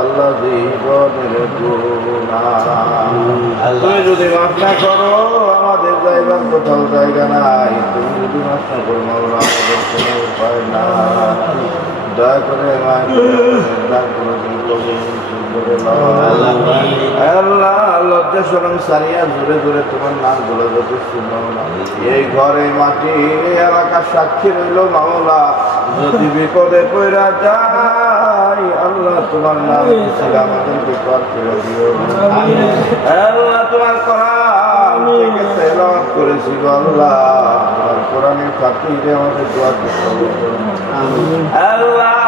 আল্লাহ জীবনের গুনাহ তুমি যদি মাফ না করো আমাদের জায়গার কোথাও জায়গা নাই, তুমি যদি মাফ না করো মাওলা আমাদের কোনো উপায় না। দয়া করে আল্লাহ লজ্জা শরম সারিয়া জোরে জোরে তোমার নাম বলে যথেষ্ট মাওলা। এই ঘরে মাটি এই এলাকার সাক্ষী রইল মাওলা, যদি বিপদে পড়া যায় আল্লাহ তোমার নাম আমাদেরকে পার করে দিও। আল্লাহ তোমার কোরআন থেকে তেলাওয়াত করেছি আল্লাহ, তোমার কোরআনের খাতিরে আমাদের দোয়া কবুল করো আল্লাহ।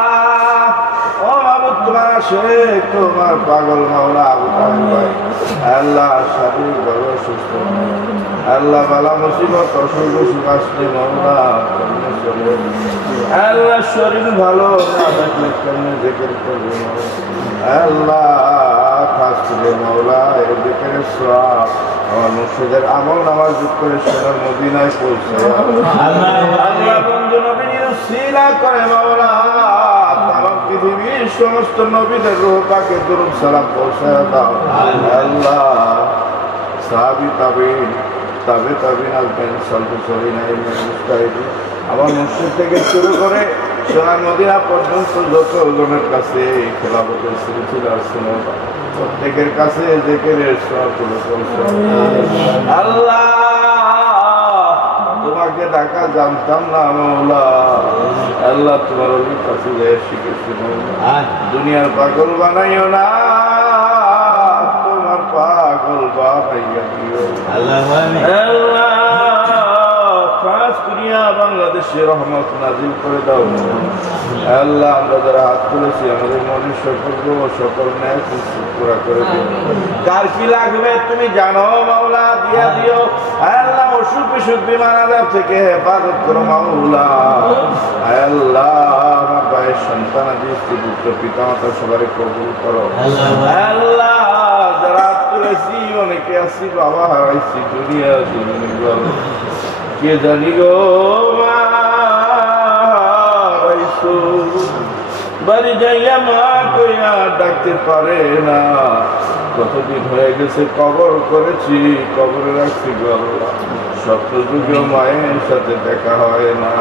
ও মাবুদ তোমার শেখ তোমার পাগল মাওলা আবু তাহের ভাই আল্লাহ শারীরিকভাবে অসুস্থ আল্লাহ, বালা মুসিবত অসুখ অসুখ আসলে মাওলা আল্লাহ শরীর ভালো না থাকলে কেমনে জিকির করবে আল্লাহ। খাস করে মাওলা এই জিকিরের সওয়াব আমার মুর্শিদের আমল নামাজ যোগ করে সোনার মদিনায় পৌঁছে আল্লাহ। বন্ধু নবীর উসিলা করে মাওলা তামাম পৃথিবীর সমস্ত নবীদের রূহ পাকে দরুদ সালাম পৌঁছায় দাও আল্লাহ। সাহাবী তাবেঈন তাবে তাবিন আলবেন সালফে সহিনা ইলমে মুস্তাহিদি আমার মুর্শিদ থেকে শুরু করে সোনার মদিনা পর্যন্ত যত জনের কাছে খেলাফতের সিলসিলা শুনো প্রত্যেকের কাছে জিকিরের সওয়াবগুলো পৌঁছায় আল্লাহ। তোমাকে ডাকা জানতাম না মাওলা আল্লাহ, তোমার ওই কাছে যায় শিখেছি দুনিয়ার পাগল বানাইও না, তোমার পাগল বানাইয়া দিও আল্লাহ। খাস করিয়া বাংলাদেশে রহমত নাজিল করে দাও আল্লাহ। আমরা যারা হাত তুলেছি আমাদের মনের সকল ন্যায় পুরা করে দিও। কার কি লাগবে তুমি জানো মাওলা, দিয়া দিও আল্লাহ। অসুখ বিসুখ বিমান আযাব থেকে হেফাজত করো মাওলা আল্লাহ। আমার ভাইয়ের সন্তান আদি স্ত্রী পুত্র পিতা মাতা সবারই কবুল করো আল্লাহ। যারা হাত তুলেছি অনেকে আছি বাবা হারাইছি দুনিয়া কে জানি গো মারাইছো বাড়ি যাইয়া মা কইয়া ডাকতে পারে না, কতদিন হয়ে গেছে কবর করেছি কবরে রাখছি গল্লা, স্বপ্ন যুগে মায়ের সাথে দেখা হয় না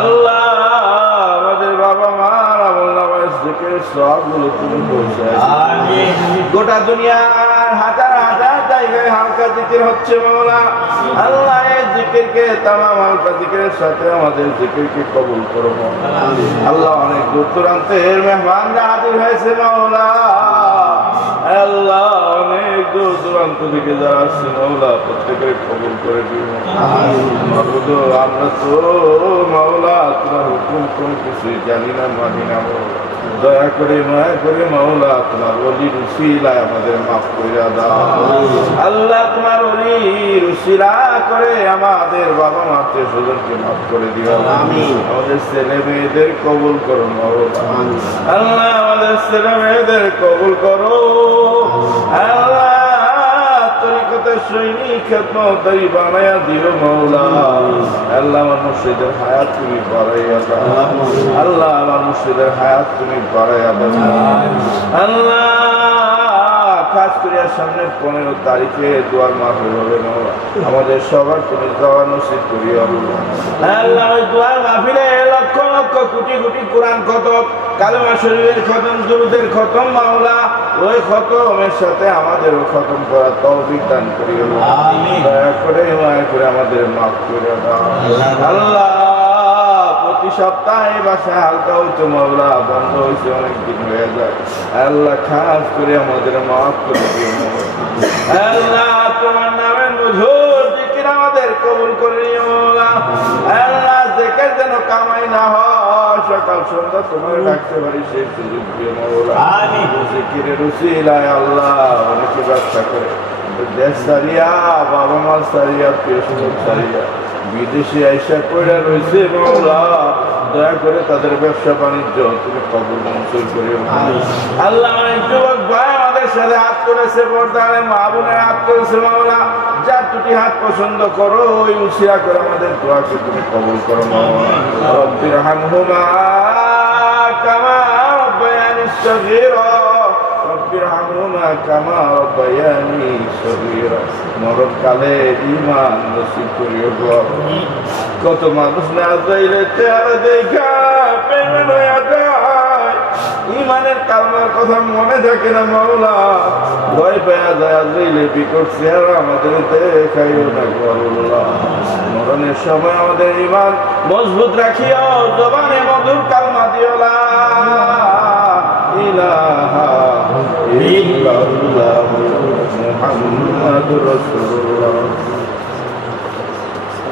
আল্লাহ। আমাদের বাবা মার আমল নামায় জিকিরের সবগুলো তুমি পৌঁছায় গোটা দুনিয়ার হাজার হাজার জায়গায় হালকা জিকির হচ্ছে মাওলা আল্লাহ। এই জিকিরকে তামাম হালকা জিকিরের সাথে আমাদের জিকিরকে কবুল করো আল্লাহ। অনেক দূর দূরান্তের মেহমানরা হাজির হয়েছে মাওলা আল্লাহ। অনেক দূর দূরান্ত থেকে যারা আসছে মাওলা প্রত্যেকের কবুল করে দিও মাবুদ। আমরা তো মাওলা তোমার হুকুম কোন কিছুই জানি না মানি না, দয়া করে মায়া করে মাওলা তোমার ওলির উসিলায় আমাদের মাফ করে দাও আল্লাহ। তোমার ওলির উসিলা করে আমাদের বাবা মা আত্মীয় স্বজনকে মাফ করে দিও আমাদের ছেলে মেয়েদের কবুল করো মাওলা আল্লাহ। আমাদের ছেলে মেয়েদের কবুল করো আল্লাহ। তরিকতের সৈনিক খেদমতদারি বানায়া দিও মাওলা আল্লাহ। আমার মুর্শিদের হায়াত তুমি বাড়াইয়া দাও আল্লাহ। আমার মুর্শিদের হায়াত তুমি বাড়াইয়া দাও আল্লাহ। খাস করিয়া সামনের 15 তারিখে দোয়ার মাহফিল হবে মাওলা, আমাদের সবার তুমি দোয়া নসিব করিও আল্লাহ। ওই দোয়ার মাহফিলে লক্ষ লক্ষ কোটি কোটি কোরআন খতম, কালেমা শরীফের খতম, দুরূদের খতম মাওলা। ওই খতমের সাথে আমাদেরও খতম করার তৌফিক দান করিও দয়া করে মায়া করে আমাদের মাফ করে দাও আল্লাহ। প্রতি সপ্তাহে বাসায় হালকা হইতো মাওলা, বন্ধ হয়েছে অনেকদিন হয়ে যায় আল্লাহ। খাস করে আমাদের মাফ করে দিও আল্লাহ। তোমার নামের মধুর জিকির আমাদের কবুল করে নিও আল্লাহ। জিকির যেন কামাই না হয়, সকাল সন্ধ্যা তোমার ডাকতে পারি সেই সুযোগ দিও মাওলা জিকিরের উসিলায় আল্লাহ। অনেকে ব্যবসা করে দেশ সারিয়া বাবা মা সারিয়া প্রিয় সুযোগ সারিয়া বিদেশি আইসা কইরা রয়েছে মাওলা, দয়া করে তাদের ব্যবসা বাণিজ্য তুমি কবুল মঞ্জুর করিও। আল্লাহ অনেক যুবক ভাই আমাদের সাথে হাত করেছে, পর্দারে মা বোনের হাত করেছে মাওলা, যার দুটি হাত পছন্দ করো ওই উসিলা করে আমাদের দোয়াকে তুমি কবুল করো মাওলা। রব্বির হামহুমা কামা রব্বায়ানি সগীরা, রব্বির হামহুমা কামা রব্বায়ানি সগীরা। মরণকালে ঈমান নসিব করিও গো। কত মানুষ না যাইলে চেহারা দেখা প্রেমে হয়ে যায়, ঈমানের কালমার কথা মনে থাকে না মাওলা, ভয় পেয়ে যায় যাইলে বিকট চেহারা আমাদের দেখাইও না গো আল্লাহ। মরণের সময় আমাদের ঈমান মজবুত রাখিও, জবানে মধুর কালমা দিও লা ইলাহা ইল্লাল্লাহ মুহাম্মাদুর রাসূলুল্লাহ।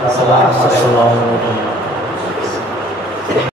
আসসালামু আলাইকুম।